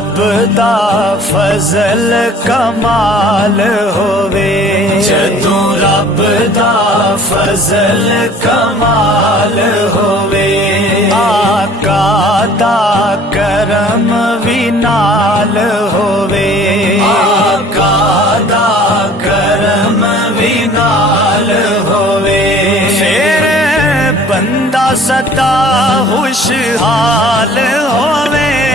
رب دا فضل کمال ہووے جدوں رب دا فضل کمال ہووے آقا دا کرم وی نال ہووے آقا دا کرم وی نال ہووے پھر بندہ سدا خوشحال ہووے